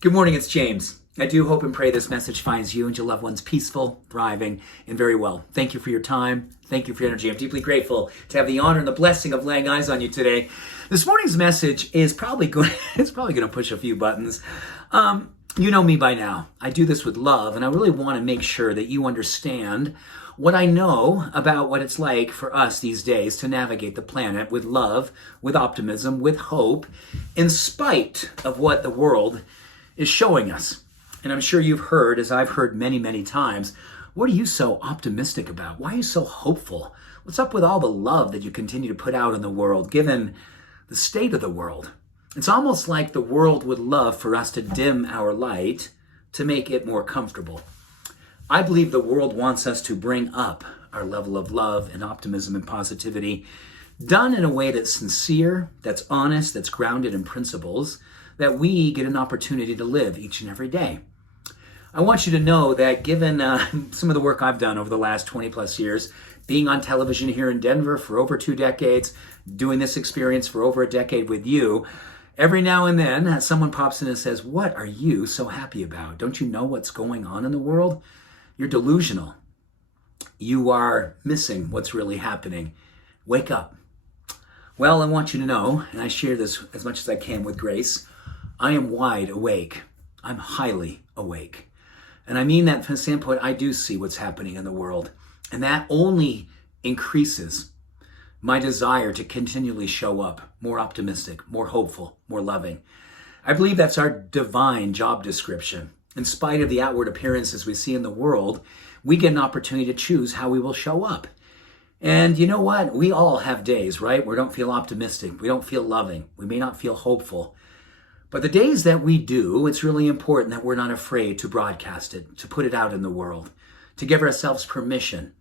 Good morning, it's James. I do hope and pray this message finds you and your loved ones peaceful, thriving, and very well. Thank you for your time. Thank you for your energy. I'm deeply grateful to have the honor and the blessing of laying eyes on you today. This morning's message is probably going to push a few buttons. You know me by now. I do this with love, and I really want to make sure that you understand what I know about what it's like for us these days to navigate the planet with love, with optimism, with hope, in spite of what the world is showing us. And I'm sure you've heard, as I've heard many, many times, what are you so optimistic about? Why are you so hopeful? What's up with all the love that you continue to put out in the world, given the state of the world? It's almost like the world would love for us to dim our light to make it more comfortable. I believe the world wants us to bring up our level of love and optimism and positivity, done in a way that's sincere, that's honest, that's grounded in principles, that we get an opportunity to live each and every day. I want you to know that given some of the work I've done over the last 20 plus years, being on television here in Denver for over 2 decades, doing this experience for over a decade with you, every now and then someone pops in and says, "What are you so happy about? Don't you know what's going on in the world? You're delusional. You are missing what's really happening. Wake up." Well, I want you to know, and I share this as much as I can with grace, I am wide awake. I'm highly awake. And I mean that from the standpoint, I do see what's happening in the world. And that only increases my desire to continually show up more optimistic, more hopeful, more loving. I believe that's our divine job description. In spite of the outward appearances we see in the world, we get an opportunity to choose how we will show up. And you know what? We all have days, right? We don't feel optimistic. We don't feel loving. We may not feel hopeful. But the days that we do, it's really important that we're not afraid to broadcast it, to put it out in the world, to give ourselves permission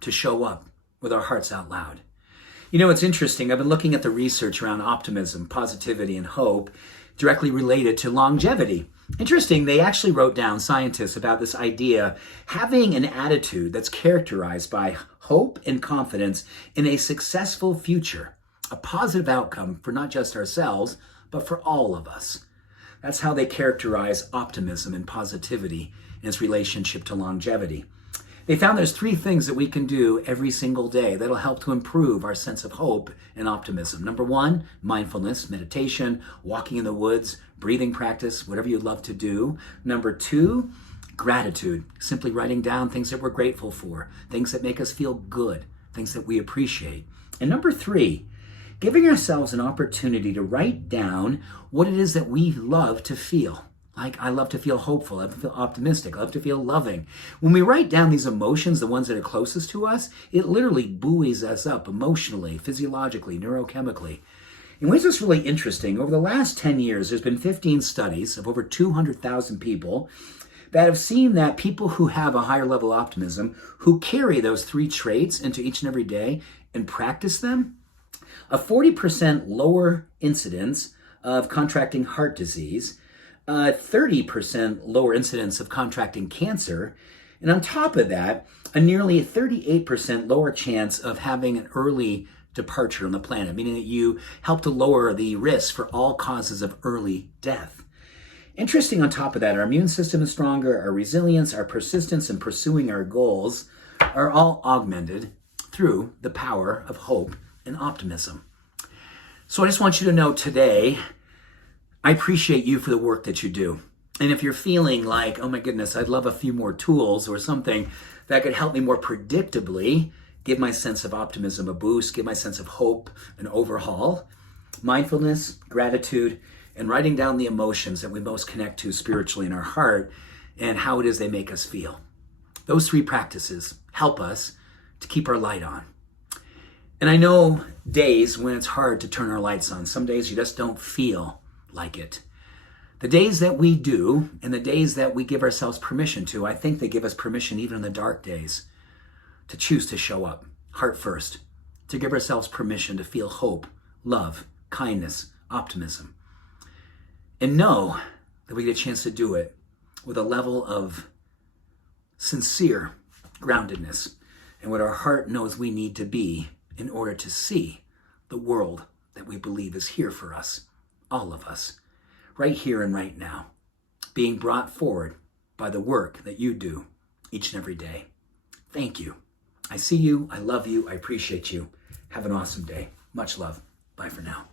to show up with our hearts out loud. You know, it's interesting. I've been looking at the research around optimism, positivity, and hope directly related to longevity. Interesting, they actually wrote down, scientists, about this idea, having an attitude that's characterized by hope and confidence in a successful future, a positive outcome for not just ourselves, but for all of us. That's how they characterize optimism and positivity in its relationship to longevity. They found there's 3 things that we can do every single day that'll help to improve our sense of hope and optimism. Number 1, mindfulness, meditation, walking in the woods, breathing practice, whatever you love to do. Number 2, gratitude, simply writing down things that we're grateful for, things that make us feel good, things that we appreciate. And number 3, giving ourselves an opportunity to write down what it is that we love to feel. Like, I love to feel hopeful, I love to feel optimistic, I love to feel loving. When we write down these emotions, the ones that are closest to us, it literally buoys us up emotionally, physiologically, neurochemically. In ways that's really interesting, over the last 10 years, there's been 15 studies of over 200,000 people that have seen that people who have a higher level of optimism, who carry those 3 traits into each and every day and practice them, a 40% lower incidence of contracting heart disease, 30% lower incidence of contracting cancer, and on top of that, a nearly 38% lower chance of having an early departure on the planet, meaning that you help to lower the risk for all causes of early death. Interesting, on top of that, our immune system is stronger, our resilience, our persistence in pursuing our goals are all augmented through the power of hope and optimism. So I just want you to know today, I appreciate you for the work that you do. And if you're feeling like, oh my goodness, I'd love a few more tools or something that could help me more predictably give my sense of optimism a boost, give my sense of hope an overhaul, mindfulness, gratitude, and writing down the emotions that we most connect to spiritually in our heart and how it is they make us feel. Those 3 practices help us to keep our light on. And I know days when it's hard to turn our lights on. Some days you just don't feel like it. The days that we do, and the days that we give ourselves permission to, I think they give us permission even in the dark days to choose to show up, heart first, to give ourselves permission to feel hope, love, kindness, optimism. And know that we get a chance to do it with a level of sincere groundedness and what our heart knows we need to be in order to see the world that we believe is here for us, all of us, right here and right now. being brought forward by the work that you do each and every day. Thank you. I see you. I love you. I appreciate you. Have an awesome day. Much love. Bye for now.